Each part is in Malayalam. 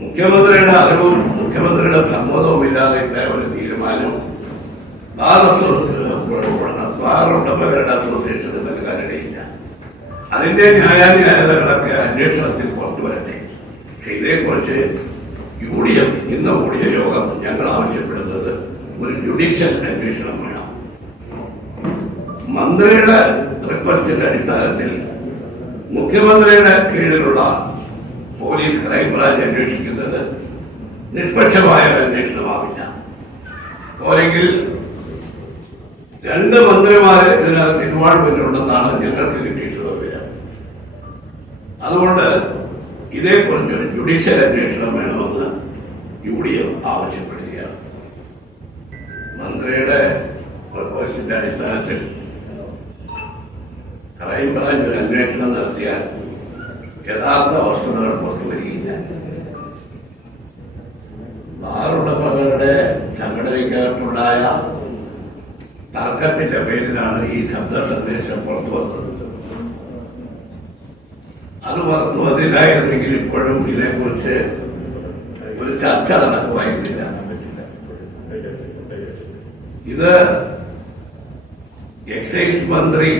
മുഖ്യമന്ത്രിയുടെ അറിവും മുഖ്യമന്ത്രിയുടെ സമ്മതവും ഇല്ലാതെ ഇത്തരം ഒരു തീരുമാനം ബാർ ഉടമകളുടെ അസോസിയേഷന് നൽകാനിടയില്ല. അതിന്റെ ന്യായാന്യായതകളൊക്കെ അന്വേഷണത്തിൽ പുറത്തുവരട്ടെ. പക്ഷെ ഇതേക്കുറിച്ച് UDF ഇന്ന് കൂടിയ യോഗം ഞങ്ങൾ ആവശ്യപ്പെടുന്നത് ഒരു ജുഡീഷ്യൽ അന്വേഷണം വേണം. മന്ത്രിയുടെ റിക്വസ്റ്റിന്റെ അടിസ്ഥാനത്തിൽ മുഖ്യമന്ത്രിയുടെ കീഴിലുള്ള പോലീസ് ക്രൈംബ്രാഞ്ച് അന്വേഷിക്കുന്നത് നിഷ്പക്ഷമായ ഒരു അന്വേഷണമാവില്ല. അല്ലെങ്കിൽ 2 മന്ത്രിമാര് ഇതിനകത്ത് ഇൻവോൾവ്മെന്റ് ഉണ്ടെന്നാണ് ഞങ്ങൾക്ക് കിട്ടിയിട്ടുള്ള വിവരം. അതുകൊണ്ട് ഇതേക്കുറിച്ച് ഒരു ജുഡീഷ്യൽ അന്വേഷണം വേണമെന്ന് UDF ആവശ്യപ്പെടുകയാണ്. മന്ത്രിയുടെ റിക്വസ്റ്റിന്റെ അടിസ്ഥാനത്തിൽ ക്രൈംബ്രാഞ്ച് ഒരു അന്വേഷണം നടത്തിയാൽ യഥാർത്ഥ വസ്തുതകൾ പുറത്തുവരികയില്ല. ബാർ ഉടമകളുടെ സംഘടനയ്ക്കകത്തുണ്ടായ തർക്കത്തിന്റെ പേരിലാണ് ഈ ശബ്ദ സന്ദേശം പുറത്തു വന്നത്. അത് പുറത്തു വന്നില്ലായിരുന്നെങ്കിൽ ഇപ്പോഴും ഇതേക്കുറിച്ച് ഒരു ചർച്ച നടക്കുമായിരുന്നില്ല. ഇത് എക്സൈസ് മന്ത്രി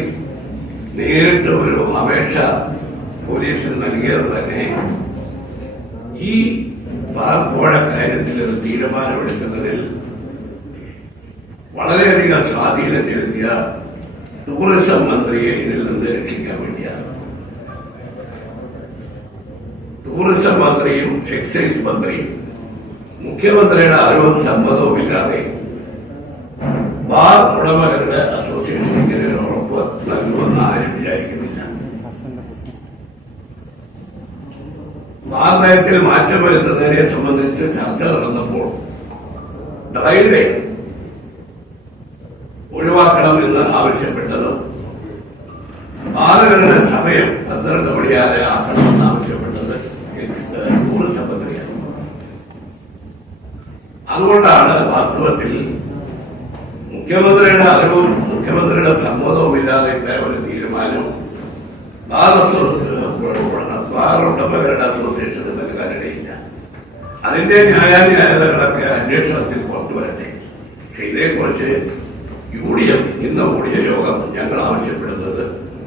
നേരിട്ട് ഒരു അപേക്ഷ പോലീസിന് നൽകിയത് തന്നെ ഈ ബാർകോഴ കാര്യത്തിൽ ഒരു തീരുമാനമെടുക്കുന്നതിൽ വളരെയധികം സ്വാധീനം ചെലുത്തിയ ടൂറിസം മന്ത്രിയെ ഇതിൽ നിന്ന് രക്ഷിക്കാൻ വേണ്ടിയാണ്. ടൂറിസം മന്ത്രിയും എക്സൈസ് മന്ത്രിയും മുഖ്യമന്ത്രിയുടെ അറിവും സമ്മതവും ഇല്ലാതെ ബാർ ഉടമകളുടെ അസോസിയേഷൻ ഇങ്ങനെ ഒരു ഉറപ്പ് നൽകുമെന്ന് ആരും വിചാരിക്കുന്നില്ല. ബാർ നയത്തിൽ മാറ്റം വരുത്തുന്നതിനെ സംബന്ധിച്ച് ചർച്ച നടന്നപ്പോൾ ഡ്രൈ ഡേ ഒഴിവാക്കണമെന്ന് ആവശ്യപ്പെട്ടതും ബാറുകളുടെ സമയം 12 മണി വരെ ആക്കണമെന്ന് ആവശ്യപ്പെട്ടത് ടൂറിസം മന്ത്രിയാണ്. അതുകൊണ്ടാണ് വാസ്തവത്തിൽ മുഖ്യമന്ത്രിയുടെ അറിവും മുഖ്യമന്ത്രിയുടെ സമ്മതവും ഇല്ലാതെ ഇത്തരം ഒരു തീരുമാനം ബാർ ഉടമകളുടെ അസോസിയേഷന് നൽകാനിടയില്ല. അതിന്റെ ന്യായാന്യായതകളൊക്കെ അന്വേഷണത്തിൽ പുറത്തുവരട്ടെ. പക്ഷെ ഇതേക്കുറിച്ച് UDF ഇന്ന് കൂടിയ യോഗം ഞങ്ങൾ ആവശ്യപ്പെടുന്നത്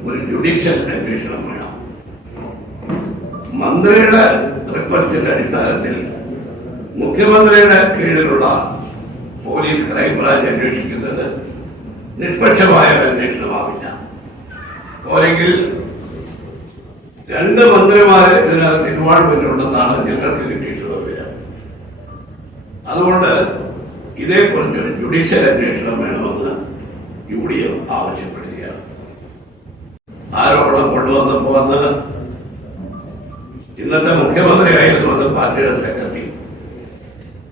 ഒരു ജുഡീഷ്യൽ അന്വേഷണം വേണം. മന്ത്രിയുടെ റിക്വസ്റ്റിന്റെ അടിസ്ഥാനത്തിൽ മുഖ്യമന്ത്രിയുടെ കീഴിലുള്ള പോലീസ് ക്രൈംബ്രാഞ്ച് അന്വേഷിക്കുന്നത് നിഷ്പക്ഷമായ ഒരു അന്വേഷണമാവില്ല. അല്ലെങ്കിൽ 2 മന്ത്രിമാര് ഇതിനകത്ത് ഇൻവോൾവ്മെന്റ് ഉണ്ടെന്നാണ് ഞങ്ങൾക്ക് കിട്ടിയിട്ടുള്ള വിവരം. അതുകൊണ്ട് ഇതേക്കുറിച്ച് ഒരു ജുഡീഷ്യൽ അന്വേഷണം വേണമെന്ന് UDF ആവശ്യപ്പെടുകയാണ്. ആരോപണം കൊണ്ടുവന്നപ്പോ അന്ന് ഇന്നത്തെ മുഖ്യമന്ത്രിയായിരുന്നു അത് പാർട്ടിയുടെ സെക്രട്ടറി.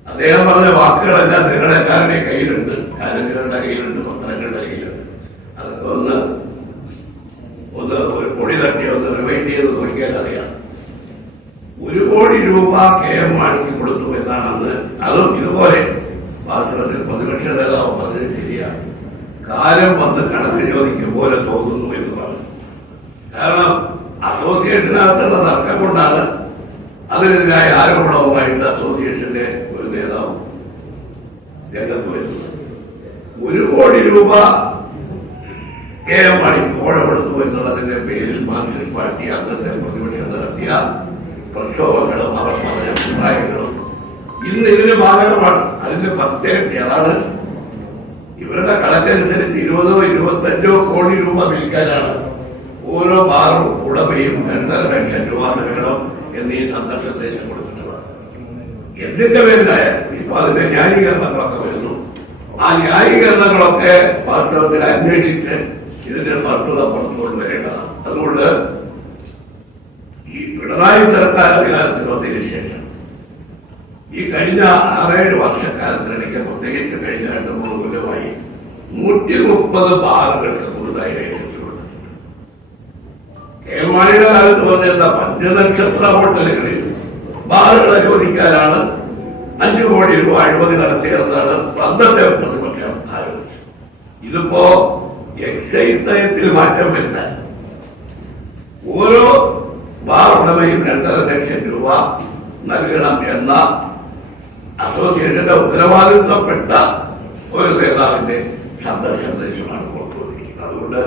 അദ്ദേഹം പറഞ്ഞ വാക്കുകളെല്ലാം നിങ്ങളെല്ലാവരുടെയും കയ്യിലുണ്ട്, കാരങ്ങളുടെ കയ്യിലുണ്ട്, പത്രങ്ങളുടെ കയ്യിലുണ്ട്. അതൊക്കെ ഒന്ന് ഒരു പൊടി തട്ടി ഒന്ന് റിവൈൻഡ് ചെയ്ത് നോക്കിയാൽ അറിയാം. 1 കോടി രൂപ KM മാണിക്ക് കൊടുത്തു എന്നാണ് അന്ന്. അതും ഇതുപോലെ വാസ്തവത്തിൽ പ്രതിപക്ഷ നേതാവ് പറഞ്ഞത് ശരിയാണ്. കാലം വന്ന് കണക്ക് ചോദിക്കും പോലെ തോന്നുന്നു എന്ന് പറഞ്ഞു. കാരണം അസോസിയേഷനകത്തുള്ള തർക്കം കൊണ്ടാണ് അതിനെതിരായ ആരോപണവുമായിട്ട് അസോസിയേഷന്റെ ഒരു നേതാവ് രംഗത്ത് വരുന്നത്. 1 കോടി രൂപ KM മാണിക്ക് കോഴ കൊടുത്തു എന്നുള്ളതിന്റെ പേരിൽ മാർക്സിസ്റ്റ് പാർട്ടി അന്നത്തെ പ്രതിപക്ഷം നടത്തിയ പ്രക്ഷോഭങ്ങളും അവർ പറഞ്ഞ അഭിപ്രായങ്ങളും ഇന്ന് ഇതിന് ബാധകമാണ്. അതിന്റെ പ്രത്യേകത അതാണ്, ഇവരുടെ കണക്കനുസരിച്ച് 20-25 കോടി രൂപ വിൽക്കാനാണ് ഓരോ ബാറും ഉടമയും 2.5 ലക്ഷം രൂപ നൽകണം എന്നീ സന്ദർശദേശം കൊടുത്തിട്ടുള്ളത്. എന്തിന്റെ പേരിലായാലും ഇപ്പൊ അതിന്റെ ന്യായീകരണങ്ങളൊക്കെ വരുന്നു. ആ ന്യായീകരണങ്ങളൊക്കെ വാസ്തവത്തിൽ അന്വേഷിച്ച് ഇതിന്റെ വസ്തുത പുറത്തു കൊണ്ടുവരേണ്ടതാണ്. അതുകൊണ്ട് ഈ പിണറായി സർക്കാർ അധികാരത്തിൽ വന്നതിന് ശേഷം ഈ കഴിഞ്ഞ 6-7 വർഷക്കാലത്തിനിടയ്ക്ക് പ്രത്യേകിച്ച് കഴിഞ്ഞ 2-3 കൊല്ലമായി 130 ബാറുകൾക്ക് പുതുതായി ലൈസൻസ് കൊടുത്തിട്ടുണ്ട്. KM മാണിയുടെ കാലത്ത് പറഞ്ഞ പഞ്ചനക്ഷത്ര ഹോട്ടലുകളിൽ ബാറുകൾ അനുവദിക്കാനാണ് 5 കോടി രൂപ അഴിമതി നടത്തിയതെന്നാണ് അന്നത്തെ പ്രതിപക്ഷം ആരോപിച്ചത്. ഇതിപ്പോ എക്സൈസ് നയത്തിൽ മാറ്റം വരുത്താൻ ഓരോ ബാർ ഉടമയും 2.5 ലക്ഷം രൂപ നൽകണം എന്ന അസോസിയേഷന്റെ ഉത്തരവാദിത്തപ്പെട്ട ഒരു നേതാവിന്റെ സന്ദേശമാണ് പുറത്തുവന്നിരിക്കുന്നത്. അതുകൊണ്ട്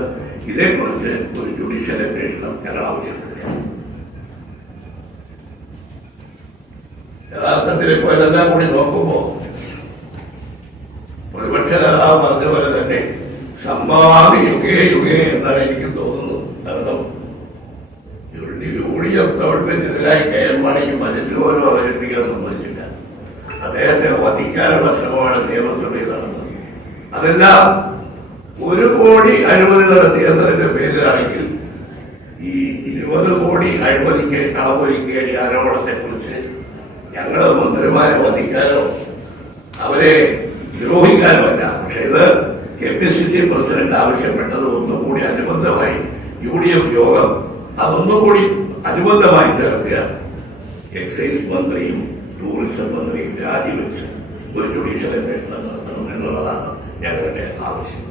ഇതേക്കുറിച്ച് ഒരു ജുഡീഷ്യൽ അന്വേഷണം ഞങ്ങൾ ആവശ്യപ്പെടുകയാണ്. യഥാർത്ഥത്തിൽ ഇപ്പോൾ ഇതെല്ലാം കൂടി നോക്കുമ്പോ പ്രതിപക്ഷ നേതാവ് പറഞ്ഞ പോലെ തന്നെ സംഭവാമി യുഗേ യുഗേ എന്നാണ് എനിക്ക് തോന്നുന്നത്. കാരണം യുഡിഎഫ് ഗവൺമെന്റിനെതിരായി കെ എം മാണിക്ക് ബജറ്റ് പോലും അവതരിപ്പിക്കാൻ സമ്മതിച്ചില്ല. അദ്ദേഹത്തെ വധിക്കാനുള്ള ശ്രമമാണ് നിയമസഭയിൽ നടന്നത്. അതെല്ലാം 1 കോടി അഴിമതി നടത്തിയെന്നതിന്റെ പേരിലാണെങ്കിൽ ഈ 20 കോടി അഴിമതിക്ക് കളമൊരുക്കിയ ഈ ആരോപണത്തെ കുറിച്ച് ഞങ്ങളുടെ മന്ത്രിമാരെ വധിക്കാനോ അവരെ ദ്രോഹിക്കാനോ അല്ല. പക്ഷെ ഇത് KPCC പ്രസിഡന്റ് ആവശ്യപ്പെട്ടത് ഒന്നുകൂടി അനുബന്ധമായി UDF യോഗം അതൊന്നുകൂടി അനുബന്ധമായി ചേർക്കുകയാണ്. എക്സൈസ് മന്ത്രിയും ടൂറിസം മന്ത്രിയും രാജിവെച്ച് ഒരു ജുഡീഷ്യൽ അന്വേഷണം നടത്തണം എന്നുള്ളതാണ് ഞങ്ങളുടെ ആവശ്യം.